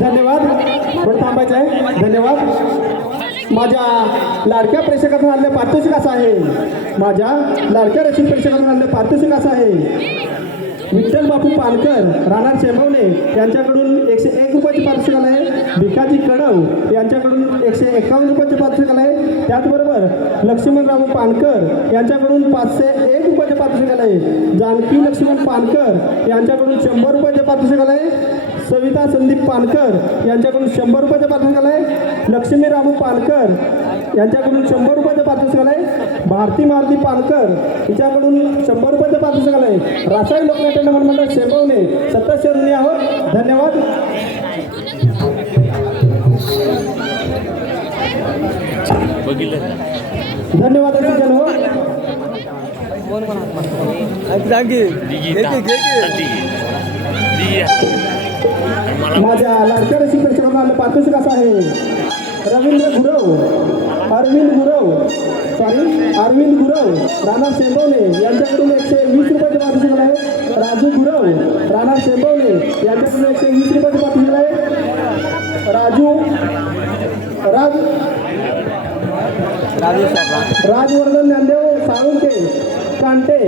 धन्यवाद. पण धन्यवाद थांबायचं आहे धन्यवाद. माझ्या लाडक्या प्रेक्षकातून आणलं पारितोषिक असं आहे. माझ्या लाडक्या रसिक प्रेक्षकातून आणलं पारितोषिक असं आहे. विठ्ठल बापू पालकर राहणार शेंबवणे यांच्याकडून एकशे एक रुपयाचे पारितोषिक आलं आहे. भिकाजी कडव यांच्याकडून एकशे एकावन्न रुपयाचे पारितोषिक आलं आहे. त्याचबरोबर लक्ष्मणराव पानकर यांच्याकडून पाचशे एक रुपयाचे पारितोषिक आलं आहे. जानकी लक्ष्मण पानकर यांच्याकडून शंभर रुपयाचे पारितोषिक आलं आहे. सविता संदीप पानकर यांच्याकडून शंभर रुपयाचे पारितोषिक आलं आहे. लक्ष्मीरामू पानकर यांच्याकडून शंभर रुपयाचं पारितोषिक आहे भारती मारुती पानकर हिच्याकडून शंभर रुपयाचं पारितोषिक आहे रासायनिक लोकनाट्य मंडळ शेंबवणे सत्ताशे ऋणी आहोत. धन्यवाद. धन्यवाद हो. माझ्या लाडक्या रसिक प्रेक्षकांना पारितोषिक असं आहे? रवींद्र अरविंद गुरव सॉरी अरविंद गुरव राणा शेंबवणे यांच्याकडून एकशे वीस रुपयाचे पारितोषिक आहे. राजू गुरव राणा शेंबवणे यांच्याकडून एकशे वीस रुपयाचे पारितोषिक आहे. राजू राज राजवर्धन ज्ञानदेव साळुंके कांटे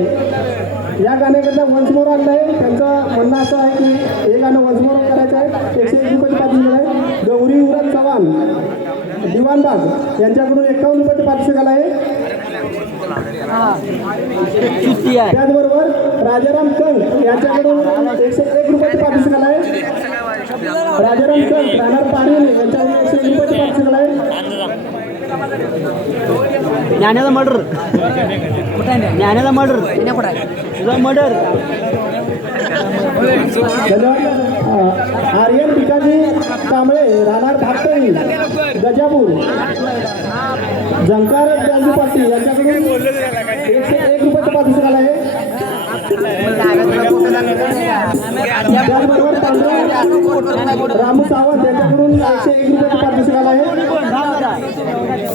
या गाण्याकरता वंशमोर मोर आणलं आहे. त्यांचं म्हणणं असं आहे की हे गाणं वंशमोर करायचं आहे. एकशे वीस रुपयाचे पारितोषिक आहे. गौरी उरत चव्हाण दिवाणबाग यांच्याकडून एकावन्न रुपयाचे पारितोषिक आलं आहे. त्याचबरोबर राजाराम कंक यांच्याकडून एकशे एक रुपयाचे आलं आहे. राजाराम कंक राहणार पाणी यांच्याकडून एकशे एक रुपयाचे आहे. ज्ञानाला मर्डर. ज्ञानाला मर्डर. तुझा मर्डर. आर्यन पिकाजी कांबळे राहणार धाकटळी गजापूर. जंकार गांधी पाटील यांच्याकडून एकशे एक रुपयाचं पारितोषिक आला आहे. त्याचबरोबर पांडुरंग रामू सावंत यांच्याकडून एकशे एक रुपयाचं पारितोषिक आला आहे.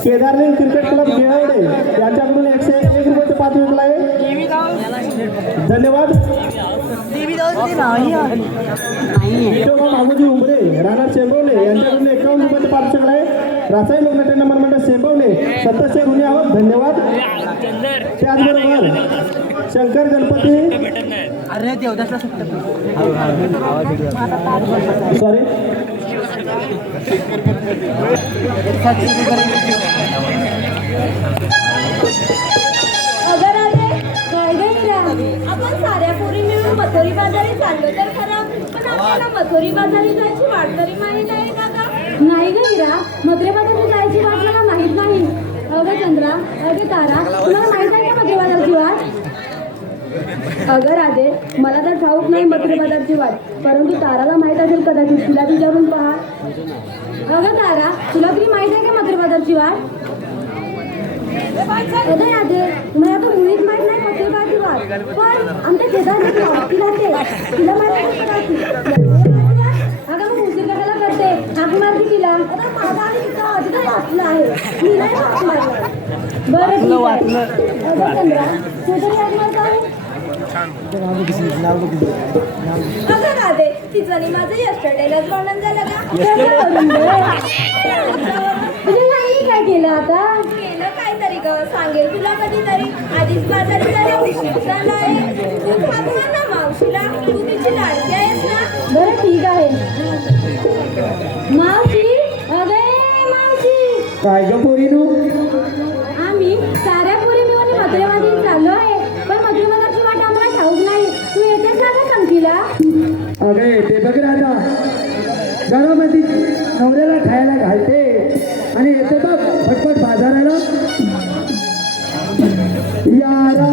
केदारलिंग क्रिकेट क्लब गेळवडे यांच्याकडून नाही विठोबा मागोजी उमरे राणा शेंबवले यांच्याकडून एकावन्न रुपयाचं पारितोषिक आहे. रासाई लोकनाट्य नंबर मंडळ शेंबवले सत्ताशे ऋणी आहोत. धन्यवाद. त्याचबरोबर शंकर गणपती. अरे देवदासला सॉरी पोरी मथुरी बाजारी चाललो तर खरं पण आपल्याला मथुरी बाजारी जायची वाट तरी माहीत आहे का? गं? नाही ग हिरा. मथुरी बाजारी जायची वाट मला माहीत नाही. हो अगं चंद्रा हो अगं तारा. तुम्हाला माहीत आहे का मथुरी बाजारची वाट? हो अगं राधे मला तर ठाऊक नाही मथुरी बाजारची वाट. परंतु ताराला माहीत असेल कदाचित तिला विचारून पहा. अगं तारा तुला तरी माहीत आहे का मथुरी बाजारची वाट? अगं राधे मला तर मुळीच माहीत नाही मथुरे बाजारची वाट पण आमच्या शेजारी तिला अगं मग उशीर कशाला करते हाक मारते तिला आता माझा आणि तिचा वाचला आहे मी नाही हाक मारला बरं ठीक आहे अगं चंद्रा हाक तिचं आणि माझं यस्टरडेलाच वर्णन झालं का नाही काय केलं आता ग सांगेल तुला कधीतरी. आधीच बाजारी ना मावशीला. तू तिची लाडकी आहेस ना? बरं ठीक आहे. मावशी अगे मावशी. काय ग पोरीनो? आम्ही साऱ्या पोरी मिळून मथुरेमध्ये चाललो आहे. पण मथुरेबाजारची वाट आम्हाला ठाऊक नाही. तू येतेस ना का संगतीला? अगे ते बघ राजा घरामध्ये नवऱ्याला खायला घालते. आणि येते बघ फटफट बाजाराला. Yeah.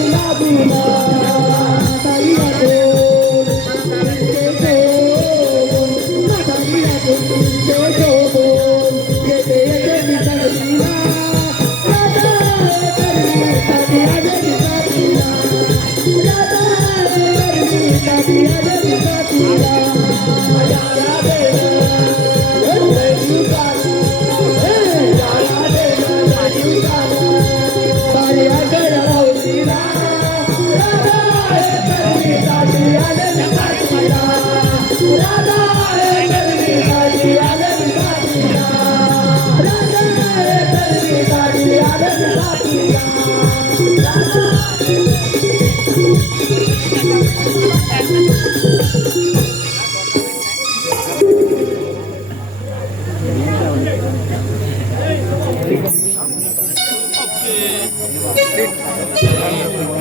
Yeah. राजा